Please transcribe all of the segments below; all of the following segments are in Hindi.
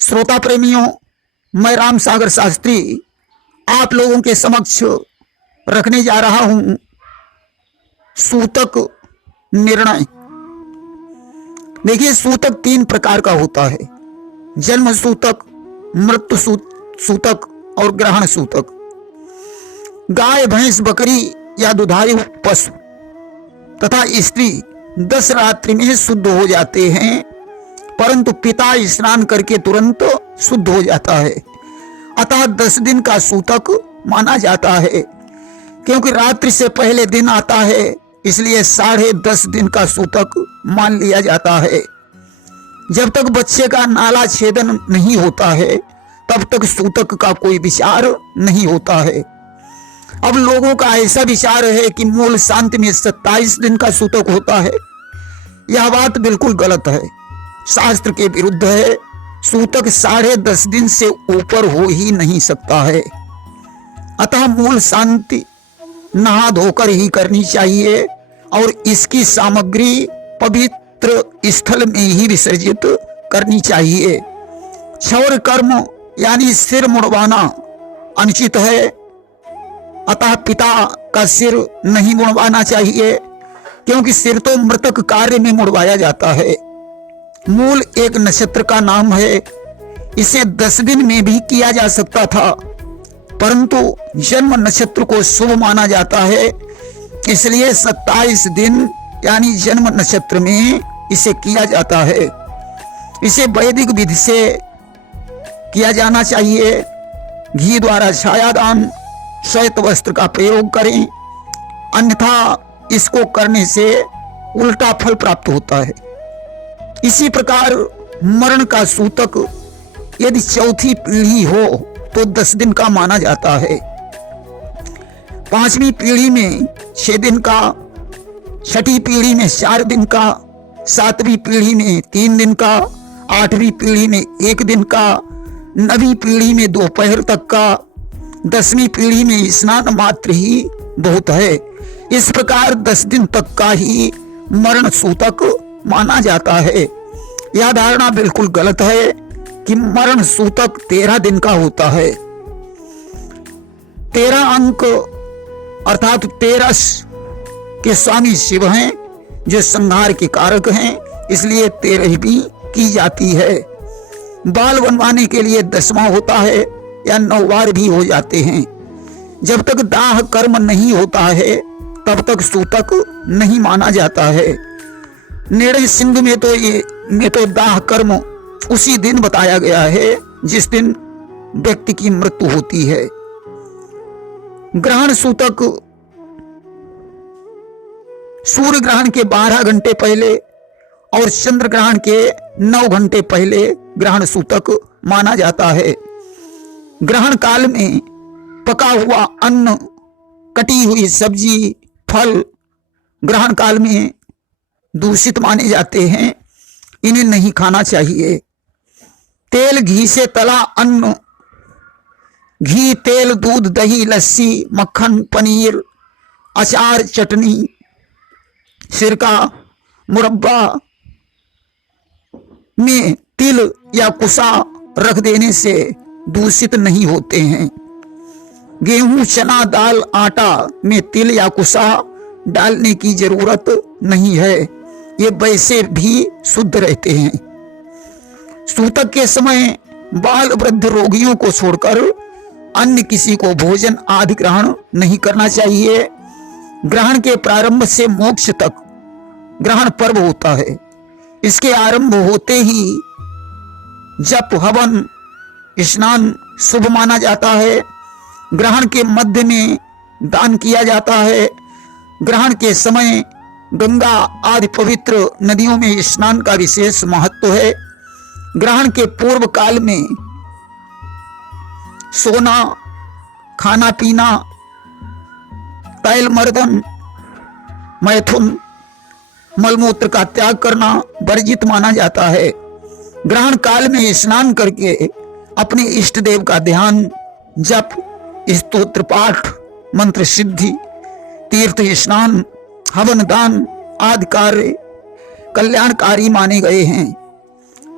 श्रोता प्रेमियों, मैं राम सागर शास्त्री आप लोगों के समक्ष रखने जा रहा हूं सूतक निर्णय। देखिए, सूतक 3 प्रकार का होता है: जन्म सूतक, मृत्यु सूतक और ग्रहण सूतक। गाय, भैंस, बकरी या दुधारू पशु तथा स्त्री 10 रात्रि में शुद्ध हो जाते हैं, परंतु पिता स्नान करके तुरंत शुद्ध हो जाता है। अतः 10 दिन का सूतक माना जाता है। क्योंकि रात्रि से पहले दिन आता है, इसलिए 10.5 दिन का सूतक मान लिया जाता है। जब तक बच्चे का नाला छेदन नहीं होता है, तब तक सूतक का कोई विचार नहीं होता है। अब लोगों का ऐसा विचार है कि मूल शांति में 27 दिन का सूतक होता है। यह बात बिल्कुल गलत है, शास्त्र के विरुद्ध है। सूतक 10.5 दिन से ऊपर हो ही नहीं सकता है। अतः मूल शांति नहा धोकर ही करनी चाहिए और इसकी सामग्री पवित्र स्थल में ही विसर्जित करनी चाहिए। क्षौर कर्म यानी सिर मुड़वाना अनुचित है। अतः पिता का सिर नहीं मुड़वाना चाहिए, क्योंकि सिर तो मृतक कार्य में मुड़वाया जाता है। मूल एक नक्षत्र का नाम है, इसे 10 दिन में भी किया जा सकता था, परंतु जन्म नक्षत्र को शुभ माना जाता है, इसलिए 27 दिन यानी जन्म नक्षत्र में इसे किया जाता है। इसे वैदिक विधि से किया जाना चाहिए। घी द्वारा छायादान, श्वेत वस्त्र का प्रयोग करें, अन्यथा इसको करने से उल्टा फल प्राप्त होता है। इसी प्रकार मरण का सूतक यदि 4थी पीढ़ी हो तो 10 दिन का माना जाता है। 5वीं पीढ़ी में 6 दिन का, 6ठी पीढ़ी में 4 दिन का, 7वीं पीढ़ी में 3 दिन का, 8वीं पीढ़ी में 1 दिन का, 9वीं पीढ़ी में दोपहर तक का, 10वीं पीढ़ी में स्नान मात्र ही बहुत है। इस प्रकार 10 दिन तक का ही मरण सूतक माना जाता है। यह धारणा बिल्कुल गलत है कि मरण सूतक 13 दिन का होता है। 13 अंक अर्थात 13 के स्वामी शिव हैं, जो संहार के कारक हैं, इसलिए 13वीं की जाती है। बाल बनवाने के लिए 10वां होता है या 9 बार भी हो जाते हैं। जब तक दाह कर्म नहीं होता है, तब तक सूतक नहीं माना जाता है। निर्णय सिंधु में तो दाह कर्म उसी दिन बताया गया है जिस दिन व्यक्ति की मृत्यु होती है। ग्रहण सूतक सूर्य ग्रहण के 12 घंटे पहले और चंद्र ग्रहण के 9 घंटे पहले ग्रहण सूतक माना जाता है। ग्रहण काल में पका हुआ अन्न, कटी हुई सब्जी, फल ग्रहण काल में दूषित माने जाते हैं, इन्हें नहीं खाना चाहिए। तेल घी से तला अन्न, घी, तेल, दूध, दही, लस्सी, मक्खन, पनीर, अचार, चटनी, सिरका, मुरब्बा में तिल या कुसा रख देने से दूषित नहीं होते हैं। गेहूं, चना, दाल, आटा में तिल या कुसा डालने की जरूरत नहीं है, ये वैसे भी शुद्ध रहते हैं। सूतक के समय बाल, वृद्ध, रोगियों को छोड़कर अन्य किसी को भोजन आदि ग्रहण नहीं करना चाहिए। ग्रहण के प्रारंभ से मोक्ष तक ग्रहण पर्व होता है। इसके आरंभ होते ही जप, हवन, स्नान शुभ माना जाता है। ग्रहण के मध्य में दान किया जाता है। ग्रहण के समय गंगा आदि पवित्र नदियों में स्नान का विशेष महत्व है। ग्रहण के पूर्व काल में सोना, खाना पीना, तैल मर्दन, मैथुन, मलमूत्र का त्याग करना वर्जित माना जाता है। ग्रहण काल में स्नान करके अपने इष्ट देव का ध्यान, जप, स्तोत्र पाठ, मंत्र सिद्धि, तीर्थ स्नान, हवन, दान आदि कार्य कल्याणकारी माने गए हैं।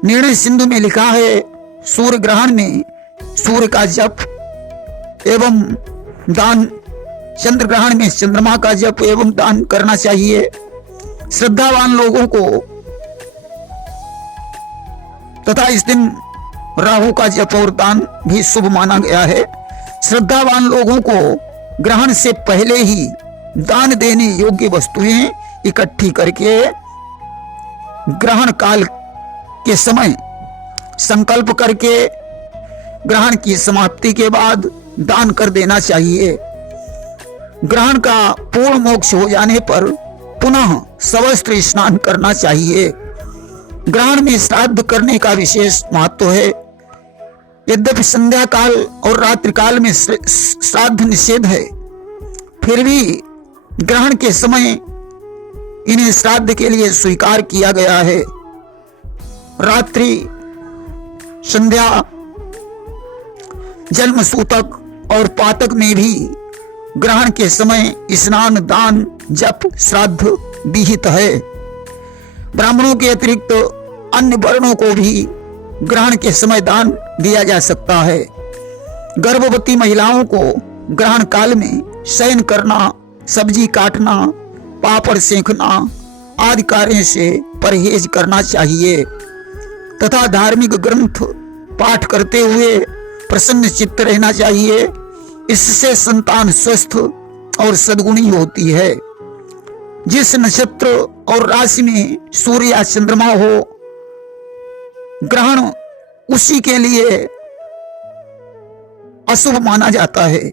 निर्णय सिंधु में लिखा है, सूर्य ग्रहण में सूर्य का जप एवं दान, चंद्र ग्रहण में चंद्रमा का जप एवं दान करना चाहिए। श्रद्धावान लोगों को तथा इस दिन राहु का जप और दान भी शुभ माना गया है। श्रद्धावान लोगों को ग्रहण से पहले ही दान देने योग्य वस्तुएं इकट्ठी करके ग्रहण काल के समय संकल्प करके ग्रहण की समाप्ति के बाद दान कर देना चाहिए। ग्रहण का पूर्ण मोक्ष हो जाने पर पुनः सवस्त्र स्नान करना चाहिए। ग्रहण में श्राद्ध करने का विशेष महत्व है। यद्यपि संध्या काल और रात्रि काल में श्राद्ध निषेध है, फिर भी ग्रहण के समय इन्हें श्राद्ध के लिए स्वीकार किया गया है। रात्रि, संध्या, जन्म सूतक और पातक में भी ग्रहण के समय स्नान, दान, जप, श्राद्ध विहित है। ब्राह्मणों के अतिरिक्त अन्य वर्णों को भी ग्रहण के समय दान दिया जा सकता है। गर्भवती महिलाओं को ग्रहण काल में शयन करना, सब्जी काटना, पापड़ सेंकना आदि कार्यों से परहेज करना चाहिए तथा धार्मिक ग्रंथ पाठ करते हुए प्रसन्न चित्त रहना चाहिए। इससे संतान स्वस्थ और सद्गुणी होती है। जिस नक्षत्र और राशि में सूर्य या चंद्रमा हो, ग्रहण उसी के लिए अशुभ माना जाता है।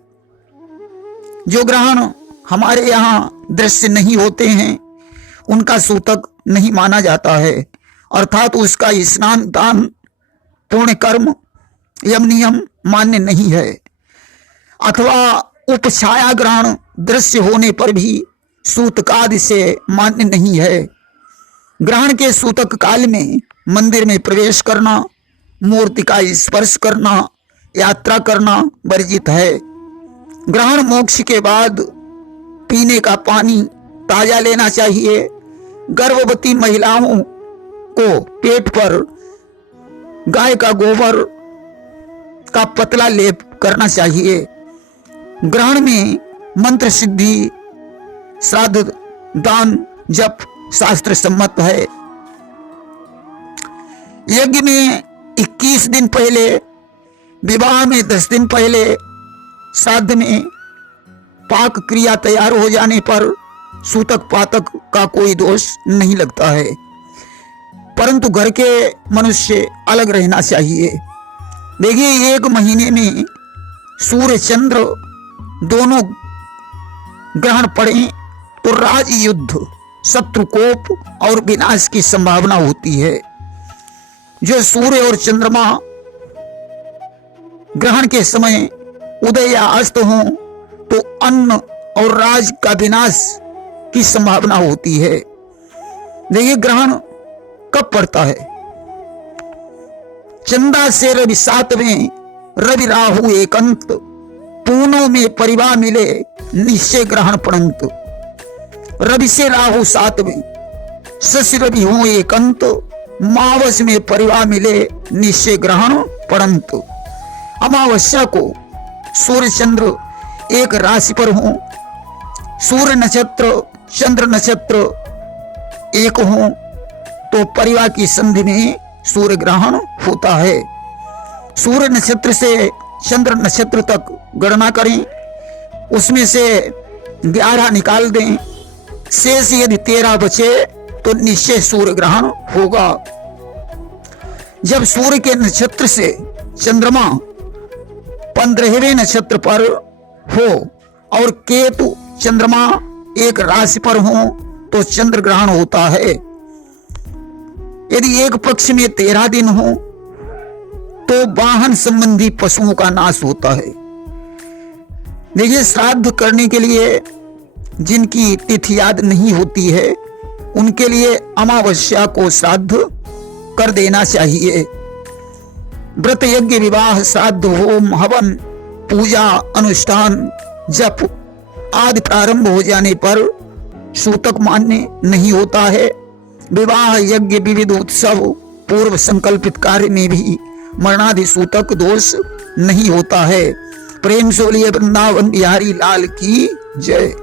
जो ग्रहण हमारे यहाँ दृश्य नहीं होते हैं उनका सूतक नहीं माना जाता है, अर्थात उसका स्नान, दान, पुण्य कर्म, यम नियम मान्य नहीं है। अथवा उपछाया ग्रहण दृश्य होने पर भी सूतकादि से मान्य नहीं है। ग्रहण के सूतक काल में मंदिर में प्रवेश करना, मूर्ति का स्पर्श करना, यात्रा करना वर्जित है। ग्रहण मोक्ष के बाद पीने का पानी ताजा लेना चाहिए। गर्भवती महिलाओं को पेट पर गाय का गोबर का पतला लेप करना चाहिए। ग्रहण में मंत्र सिद्धि, श्राद्ध, दान, जप शास्त्र सम्मत है। यज्ञ में 21 दिन पहले, विवाह में 10 दिन पहले, श्राद्ध में पाक क्रिया तैयार हो जाने पर सूतक पातक का कोई दोष नहीं लगता है, परंतु घर के मनुष्य अलग रहना चाहिए। देखिए, एक महीने में सूर्य चंद्र दोनों ग्रहण पड़े तो राज युद्ध, शत्रुकोप और विनाश की संभावना होती है। जो सूर्य और चंद्रमा ग्रहण के समय उदय या अस्त हो तो अन्न और राज का विनाश की संभावना होती है। देखिए, ग्रहण कब पड़ता है? चंदा से रवि 7वें, रवि राहु एकंत, पूनों में परिवार मिले निश्चय ग्रहण पड़ंत। रवि से राहु 7वें, शशि रवि हो एकंत, मावस में परिवार मिले निश्चय ग्रहण पड़ंत। अमावस्या को सूर्य चंद्र एक राशि पर हो, सूर्य नक्षत्र चंद्र नक्षत्र एक हो तो परिवार की संधि में सूर्य ग्रहण होता है। सूर्य नक्षत्र से चंद्र नक्षत्र तक गणना करें, उसमें से 11 निकाल दें, शेष यदि 13 बचे तो निश्चय सूर्य ग्रहण होगा। जब सूर्य के नक्षत्र से चंद्रमा 15वें नक्षत्र पर हो और केतु चंद्रमा एक राशि पर हो तो चंद्र ग्रहण होता है। यदि एक पक्ष में 13 दिन हो तो वाहन संबंधी पशुओं का नाश होता है। देखिए, श्राद्ध करने के लिए जिनकी तिथि याद नहीं होती है उनके लिए अमावस्या को श्राद्ध कर देना चाहिए। व्रत, यज्ञ, विवाह, श्राद्ध, होम, हवन, पूजा, अनुष्ठान, जप आदि प्रारंभ हो जाने पर सूतक मान्य नहीं होता है। विवाह, यज्ञ, विविध उत्सव, पूर्व संकल्पित कार्य में भी मरणादि सूतक दोष नहीं होता है। प्रेम से बोलिए वृंदावन बिहारी लाल की जय।